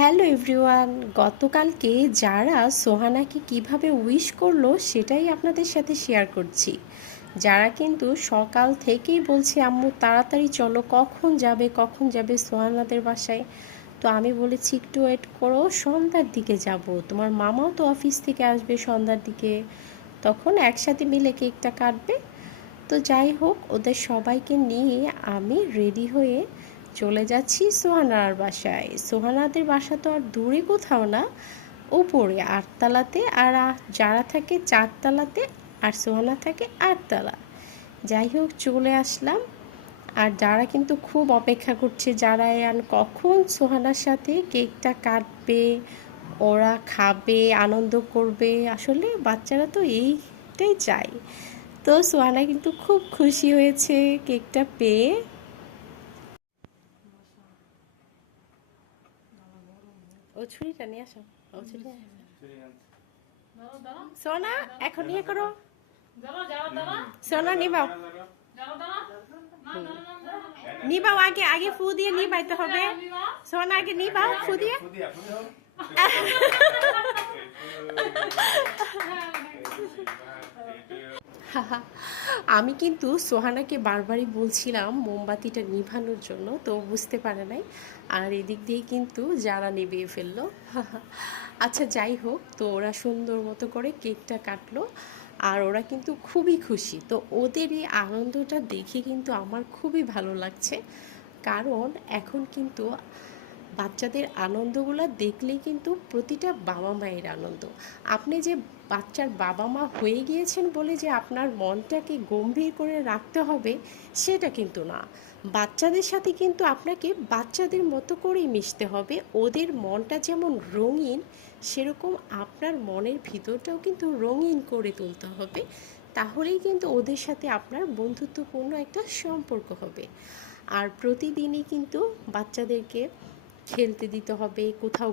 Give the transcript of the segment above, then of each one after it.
Hello everyone, গতকালকে যারা সোহানাকে কিভাবে উইশ করলো সেটাই আপনাদের সাথে শেয়ার করছি। যারা কিন্তু সকাল থেকেই বলছে আম্মু তাড়াতাড়ি চলো, কখন যাবে সোহানাদের বাসায়। তো আমি বলেছি একটু ওয়েট করো, সন্ধ্যার দিকে যাব, তোমার মামাও তো অফিস থেকে আসবে সন্ধ্যার দিকে, তখন একসাথে মিলে কেকটা কাটবে। তো যাই হোক, ওদের সবাইকে নিয়ে আমি রেডি হয়ে চলে যাচ্ছি সোহানার বাসায়। সোহানাদের বাসা তো আর দূরে কোথাও না, উপরে আটতলাতে, আর যারা থাকে চারতলাতে, আর সোহানা থাকে আটতলা। যাই হোক, চলে আসলাম। আর যারা কিন্তু খুব অপেক্ষা করছে, যারা কখন সোহানার সাথে কেকটা কাটবে, ওরা খাবে, আনন্দ করবে। আসলে বাচ্চারা তো এইটাই চায়। তো সোহানা কিন্তু খুব খুশি হয়েছে কেকটা পেয়ে। ও ছুরিটা নিয়ে আসো, ও ছুরি সোনা এখন নিয়ে করো, সোনা নিবাও, নিবাও, আগে আগে ফু দিয়ে নিবাইতে হবে। সোনা আগে নিবাও ফু দিয়ে। আমি কিন্তু সোহানাকে বারবারই বলছিলাম মোমবাতিটা নিভানোর জন্য, তো বুঝতে পারে নাই। আর এদিক দিয়ে কিন্তু যারা নিভিয়ে ফেললো। আচ্ছা যাই হোক, তো ওরা সুন্দর মতো করে কেকটা কাটলো। আর ওরা কিন্তু খুবই খুশি। তো ওদের এই আনন্দটা দেখে কিন্তু আমার খুবই ভালো লাগছে। কারণ এখন কিন্তু বাচ্চাদের আনন্দগুলো দেখলেই কিন্তু প্রতিটা বাবা মায়ের আনন্দ। আপনি যে বাচ্চার বাবা মা হয়ে গিয়েছেন বলে যে আপনার মনটাকে গম্ভীর করে রাখতে হবে, সেটা কিন্তু না। বাচ্চাদের সাথে কিন্তু আপনাকে বাচ্চাদের মতো করেই মিশতে হবে। ওদের মনটা যেমন রঙিন, সেরকম আপনার মনের ভিতরটাও কিন্তু রঙিন করে তুলতে হবে। তাহলেই কিন্তু ওদের সাথে আপনার বন্ধুত্বপূর্ণ একটা সম্পর্ক হবে। আর প্রতিদিনই কিন্তু বাচ্চাদেরকে খেলতে দিতে হবে, কোথাও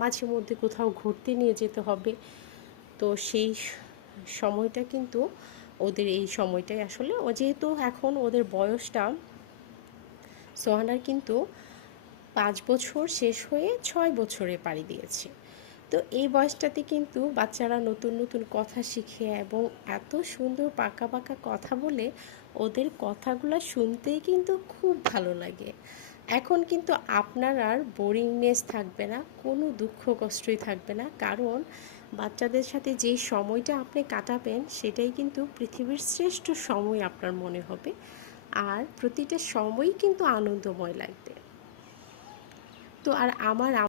মাঝে মধ্যে কোথাও ঘুরতে নিয়ে যেতে হবে। তো সেই সময়টা কিন্তু ওদের এই সময়টাই আসলে, ও যেহেতু এখন ওদের বয়সটা, সোহানার কিন্তু 5 বছর শেষ হয়ে 6 বছরে পাড়ি দিয়েছে। তো এই বয়সটাতে কিন্তু বাচ্চারা নতুন নতুন কথা শিখে এবং এত সুন্দর পাকা পাকা কথা বলে, ওদের কথাগুলো শুনতেই কিন্তু খুব ভালো লাগে। এখন কিন্তু আপনার আর বোরিংনেস থাকবে না, কোনো দুঃখ কষ্টই থাকবে না। কারণ বাচ্চাদের সাথে যেই সময়টা আপনি কাটাবেন, সেটাই কিন্তু পৃথিবীর শ্রেষ্ঠ সময় আপনার মনে হবে। আর প্রতিটা সময়ই কিন্তু আনন্দময় লাগবে। তো আর আমার